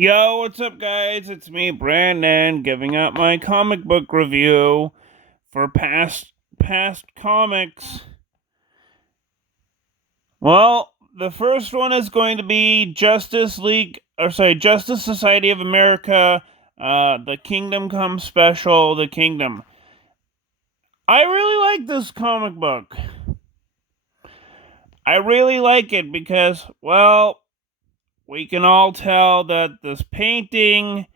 Yo, what's up, guys? It's me, Brandon, giving up my comic book review for past comics. Well, the first one is going to be Justice Society of America, the Kingdom Come Special, The Kingdom. I really like this comic book. I really like it because, well, we can all tell that this painting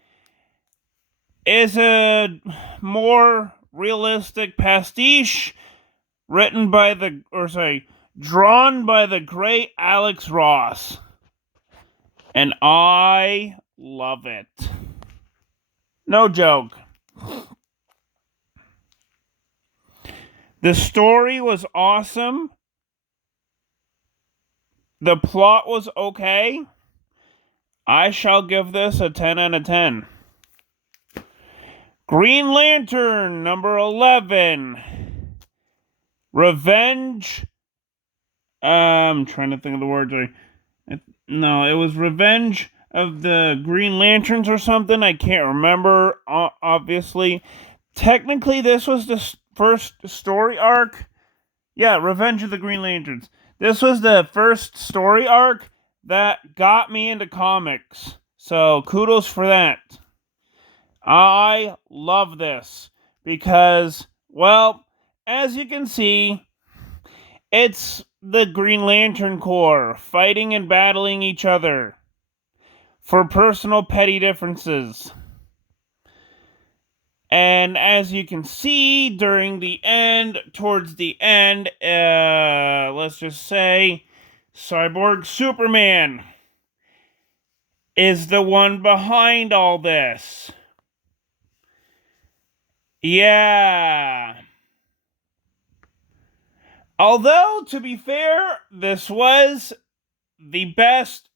is a more realistic pastiche drawn by the great Alex Ross. And I love it. No joke. The story was awesome. The plot was okay. I shall give this a 10 out of 10. Green Lantern, number 11. Revenge. I'm trying to think of the words. No, it was Revenge of the Green Lanterns or something. I can't remember, obviously. Technically, this was the first story arc. Yeah, Revenge of the Green Lanterns. This was the first story arc that got me into comics. So, kudos for that. I love this because, well, as you can see, it's the Green Lantern Corps fighting and battling each other for personal petty differences. And as you can see, towards the end, let's just say, Cyborg Superman is the one behind all this. Yeah. Although, to be fair, this was the best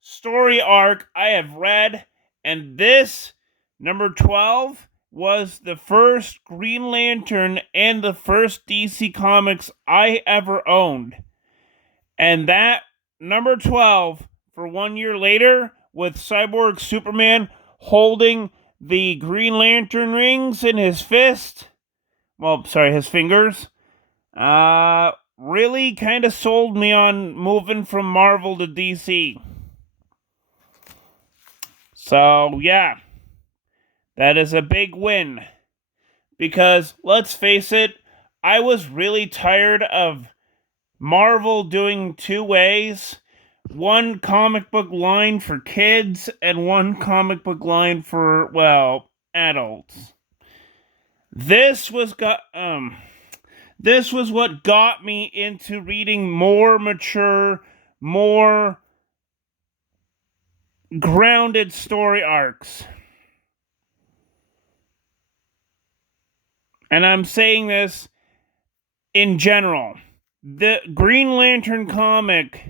story arc I have read, and this, number 12, was the first Green Lantern and the first DC Comics I ever owned. And that, number 12, for 1 year later, with Cyborg Superman holding the Green Lantern rings in his fist, his fingers, really kind of sold me on moving from Marvel to DC. So, yeah, that is a big win. Because, let's face it, I was really tired of Marvel doing two ways. One comic book line for kids and one comic book line for, adults. This was what got me into reading more mature, more grounded story arcs. And I'm saying this in general. The Green Lantern comic,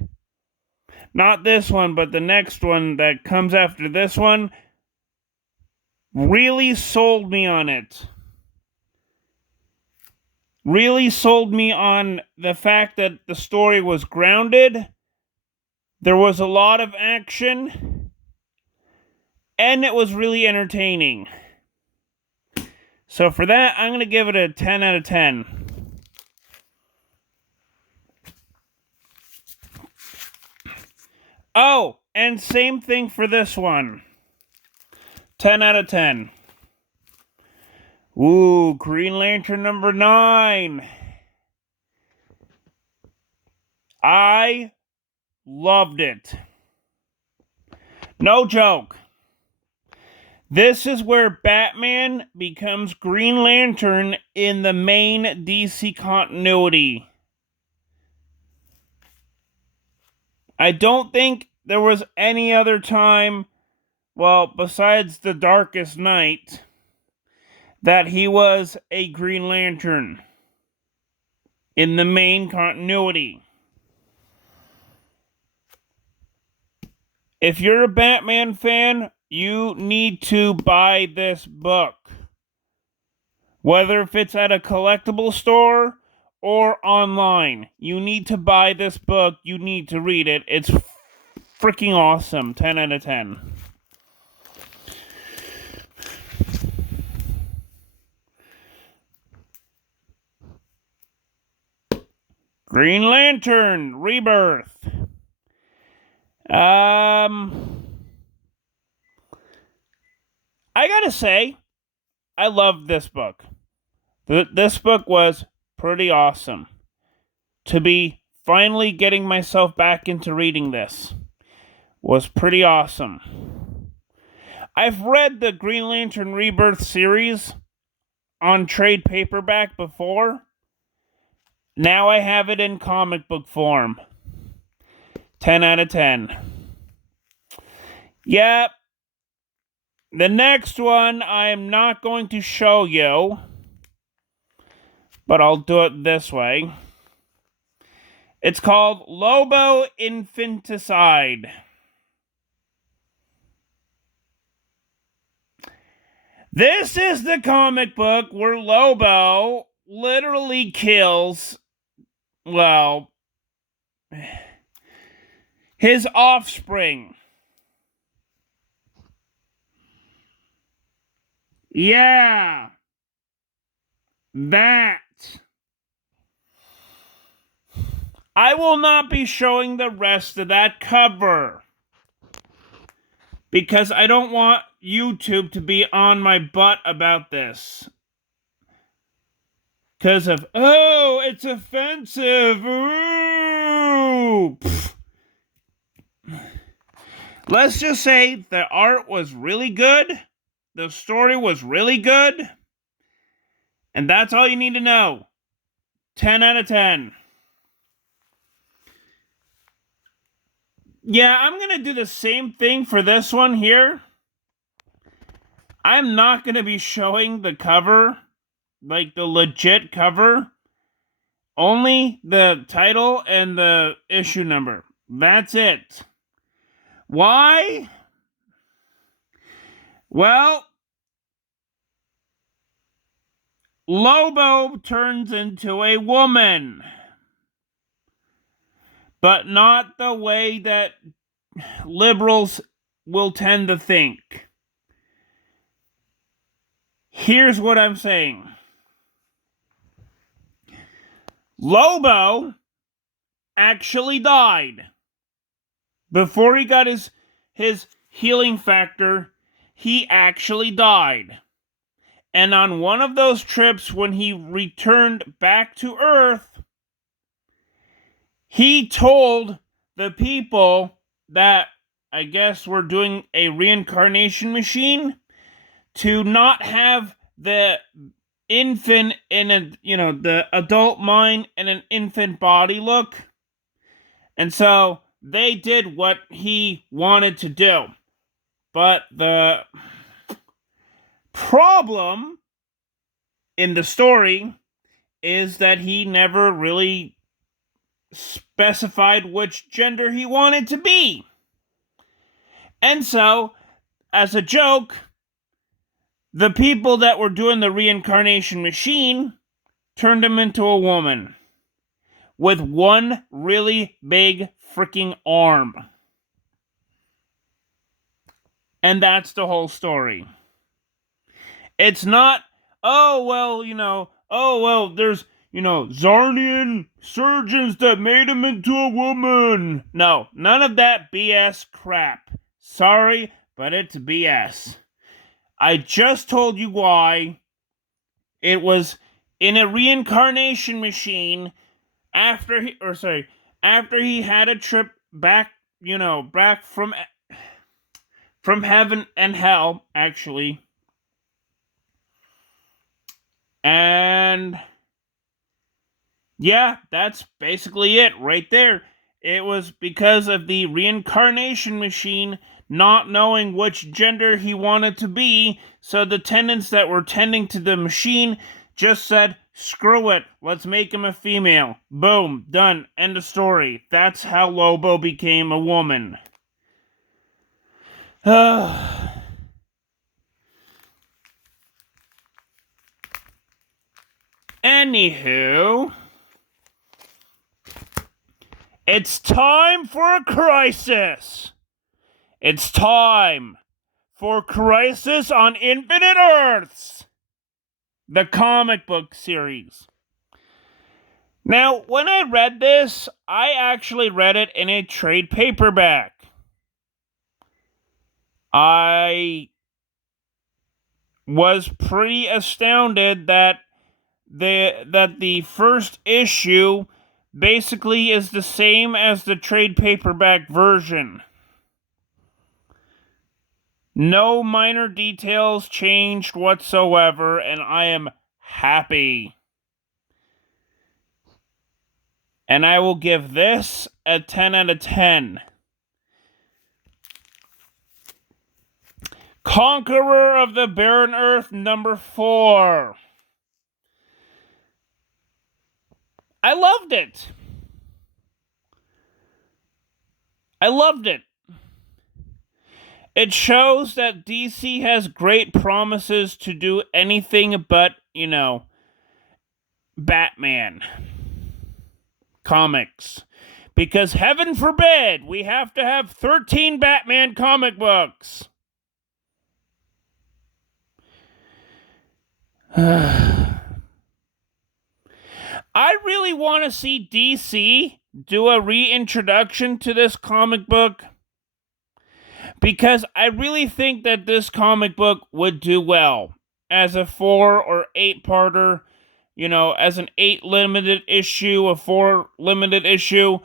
not this one, but the next one that comes after this one, really sold me on it. Really sold me on the fact that the story was grounded. There was a lot of action. And it was really entertaining. So for that, I'm going to give it a 10 out of 10. Oh, and same thing for this one. 10 out of 10. Ooh, Green Lantern number 9. I loved it. No joke. This is where Batman becomes Green Lantern in the main DC continuity. I don't think there was any other time, besides The Darkest Night, that he was a Green Lantern in the main continuity. If you're a Batman fan, you need to buy this book. Whether if it's at a collectible store or online, you need to buy this book. You need to read it. It's freaking awesome. 10 out of 10. Green Lantern Rebirth. I gotta say, I loved this book. This book was pretty awesome. To be finally getting myself back into reading this was pretty awesome. I've read the Green Lantern Rebirth series on trade paperback before. Now I have it in comic book form. 10 out of 10. Yep. The next one I'm not going to show you, but I'll do it this way. It's called Lobo Infanticide. This is the comic book where Lobo literally kills, well, his offspring. Yeah. That. I will not be showing the rest of that cover, because I don't want YouTube to be on my butt about this. Because of, oh, it's offensive. Ooh. Pfft. Let's just say the art was really good. The story was really good. And that's all you need to know. 10 out of 10. Yeah, I'm going to do the same thing for this one here. I'm not going to be showing the cover, like the legit cover. Only the title and the issue number. That's it. Why? Well, Lobo turns into a woman. But not the way that liberals will tend to think. Here's what I'm saying. Lobo actually died. Before he got his healing factor, he actually died. And on one of those trips when he returned back to Earth, he told the people that, I guess, were doing a reincarnation machine to not have the infant in the adult mind and an infant body look. And so they did what he wanted to do. But the problem in the story is that he never really specified which gender he wanted to be. And so, as a joke, the people that were doing the reincarnation machine turned him into a woman with one really big freaking arm. And that's the whole story. It's not, there's, Zarnian surgeons that made him into a woman. No, none of that BS crap. Sorry, but it's BS. I just told you why. It was in a reincarnation machine after he had a trip back, back from heaven and hell, actually. And yeah, that's basically it right there. It was because of the reincarnation machine not knowing which gender he wanted to be, so the tenants that were tending to the machine just said, screw it, let's make him a female. Boom, done, end of story. That's how Lobo became a woman. Anywho, it's time for a crisis. It's time for Crisis on Infinite Earths, the comic book series. Now, when I read this, I actually read it in a trade paperback. I was pretty astounded that the first issue basically is the same as the trade paperback version. No minor details changed whatsoever, and I am happy. And I will give this a 10 out of 10. Conqueror of the Barren Earth, number 4. I loved it. It shows that DC has great promises to do anything but, Batman comics. Because heaven forbid we have to have 13 Batman comic books. I really want to see DC do a reintroduction to this comic book, because I really think that this comic book would do well as a 4 or 8-parter, as an 8 limited issue, a 4 limited issue.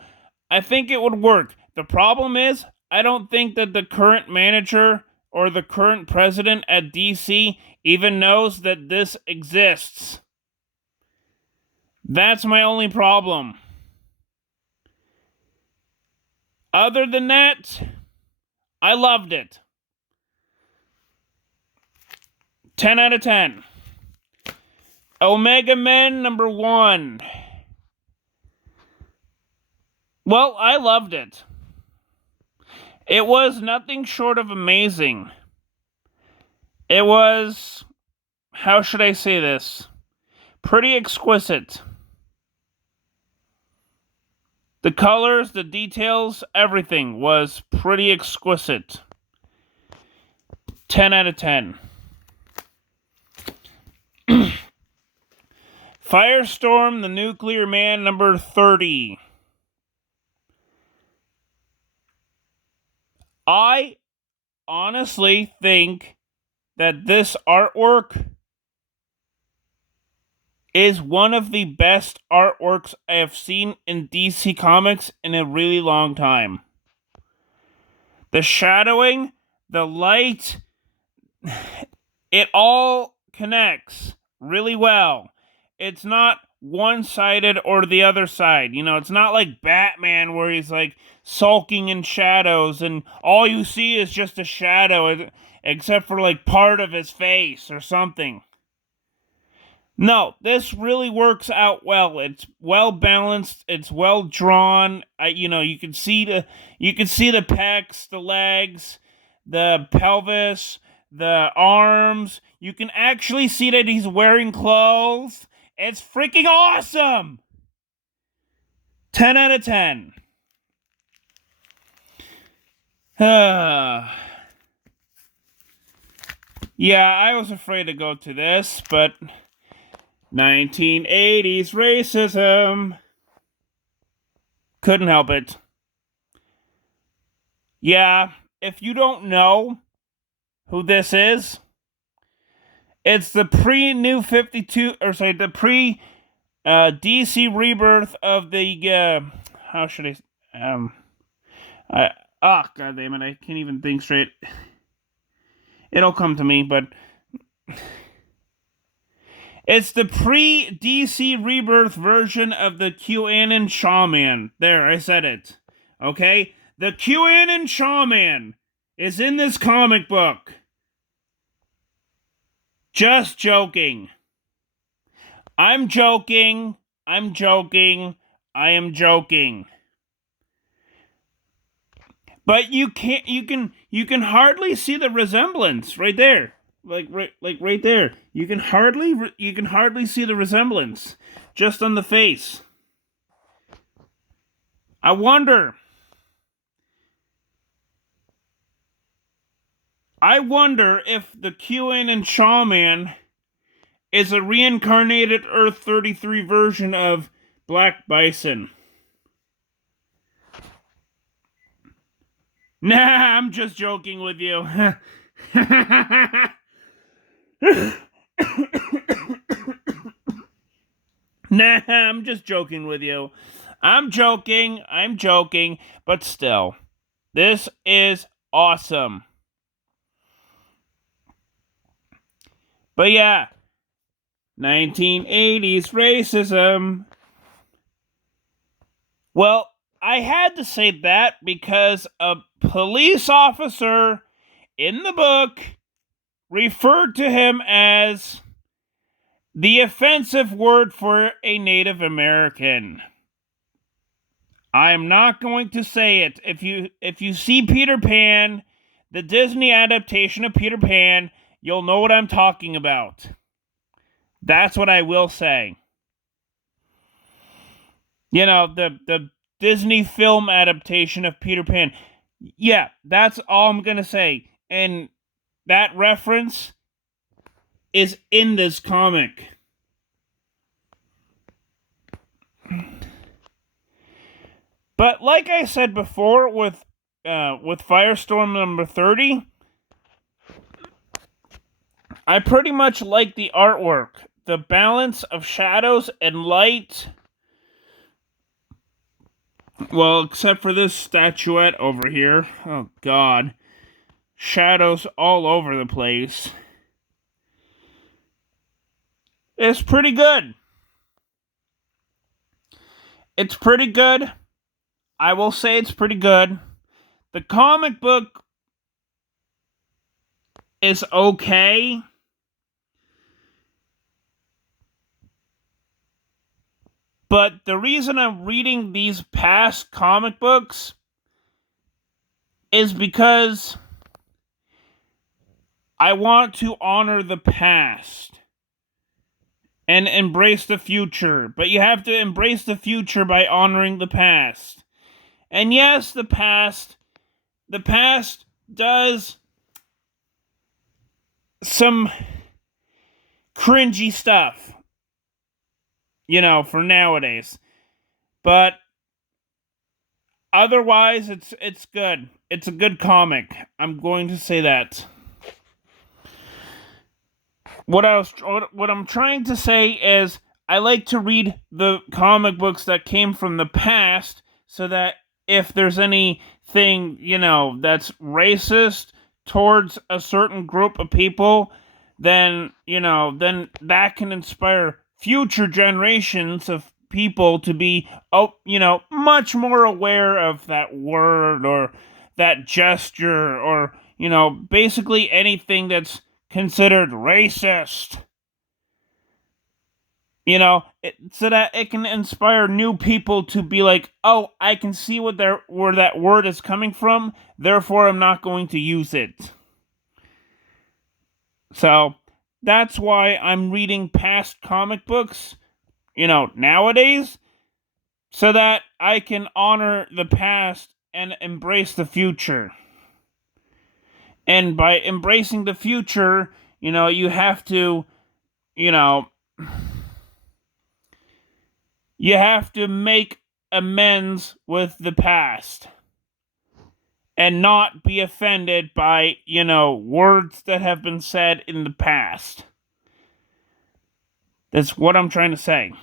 I think it would work. The problem is, I don't think that the current manager or the current president at DC even knows that this exists. That's my only problem. Other than that, I loved it. 10 out of 10. Omega Men number 1. Well, I loved it. It was nothing short of amazing. It was, how should I say this? Pretty exquisite. The colors, the details, everything was pretty exquisite. 10 out of 10. Firestorm, the Nuclear Man, number 30. I honestly think that this artwork is one of the best artworks I have seen in DC Comics in a really long time. The shadowing, the light, it all connects really well. It's not one-sided or the other side. It's not like Batman where he's like sulking in shadows and all you see is just a shadow except for like part of his face or something. No, this really works out well. It's well balanced. It's well drawn. You can see the pecs, the legs, the pelvis, the arms. You can actually see that he's wearing clothes. It's freaking awesome. 10 out of 10. Yeah, I was afraid to go to this, but 1980s racism. Couldn't help it. Yeah, if you don't know who this is, it's the pre-New 52, the pre-DC Rebirth of the, how should God damn it, I can't even think straight. It'll come to me, but it's the pre-DC Rebirth version of the QAnon Shaman. There, I said it. Okay? The QAnon Shaman is in this comic book. Just joking. I'm joking. I am joking. But you can hardly see the resemblance right there. Like right there. You can hardly see the resemblance just on the face. I wonder I wonder if the QN and Shawman is a reincarnated Earth 33 version of Black Bison. Nah, I'm just joking with you. Nah, I'm just joking with you. I'm joking, but still, this is awesome. But yeah, 1980s racism. Well, I had to say that because a police officer in the book referred to him as the offensive word for a Native American. I am not going to say it. If you see Peter Pan, the Disney adaptation of Peter Pan, you'll know what I'm talking about. That's what I will say. You know, the Disney film adaptation of Peter Pan. Yeah, that's all I'm going to say. And that reference is in this comic. But like I said before with Firestorm number 30, I pretty much like the artwork. The balance of shadows and light. Well, except for this statuette over here. Oh, God. Shadows all over the place. It's pretty good. It's pretty good. I will say it's pretty good. The comic book is okay. But the reason I'm reading these past comic books is because I want to honor the past and embrace the future. But you have to embrace the future by honoring the past. And yes, the past does some cringy stuff, you know, for nowadays. But otherwise, it's good. It's a good comic. I'm going to say that. What I'm trying to say is I like to read the comic books that came from the past so that if there's anything, you know, that's racist towards a certain group of people, then, you know, then that can inspire future generations of people to be, you know, much more aware of that word or that gesture or, you know, basically anything that's considered racist. You know, so that it can inspire new people to be like, oh, I can see where that word is coming from, therefore I'm not going to use it. So, that's why I'm reading past comic books, you know, nowadays, so that I can honor the past and embrace the future. And by embracing the future, you know, you have to, you know, you have to make amends with the past and not be offended by, you know, words that have been said in the past. That's what I'm trying to say.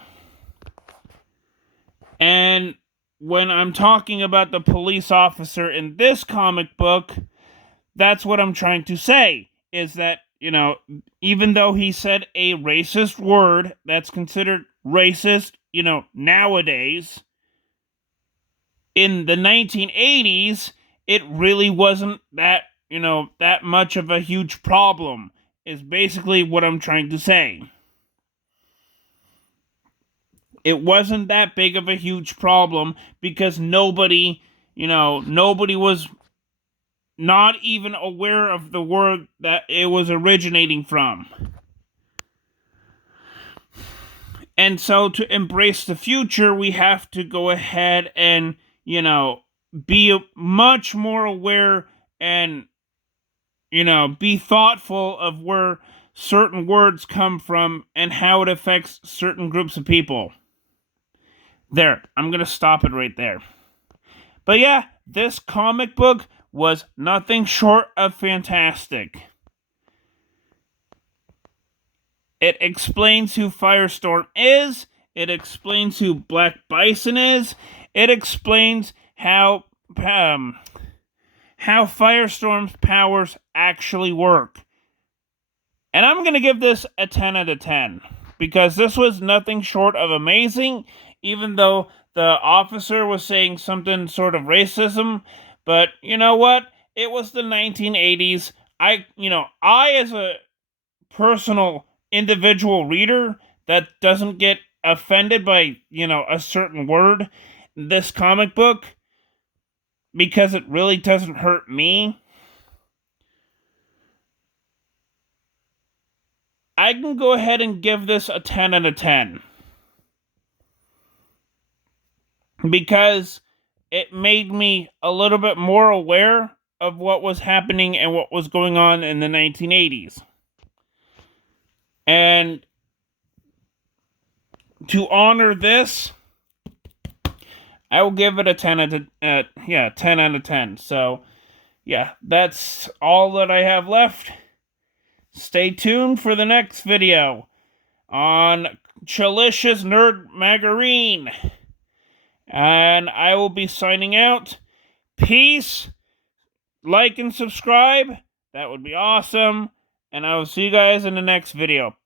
And when I'm talking about the police officer in this comic book, that's what I'm trying to say, is that, you know, even though he said a racist word that's considered racist, you know, nowadays, in the 1980s, it really wasn't that, you know, that much of a huge problem, is basically what I'm trying to say. It wasn't that big of a huge problem because nobody was not even aware of the word that it was originating from. And so to embrace the future, we have to go ahead and, you know, be much more aware and be thoughtful of where certain words come from and how it affects certain groups of people. There, I'm going to stop it right there. But yeah, this comic book was nothing short of fantastic. It explains who Firestorm is. It explains who Black Bison is. It explains how Firestorm's powers actually work. And I'm going to give this a 10 out of 10. Because this was nothing short of amazing, even though the officer was saying something sort of racism. But you know what? It was the 1980s. I as a personal individual reader that doesn't get offended by, a certain word in this comic book because it really doesn't hurt me, I can go ahead and give this a 10 out of 10. Because it made me a little bit more aware of what was happening and what was going on in the 1980s. And to honor this, I will give it a 10 out of 10. So, yeah, that's all that I have left. Stay tuned for the next video on Chalicious Nerd Margarine. And I will be signing out. Peace. Like and subscribe. That would be awesome. And I will see you guys in the next video.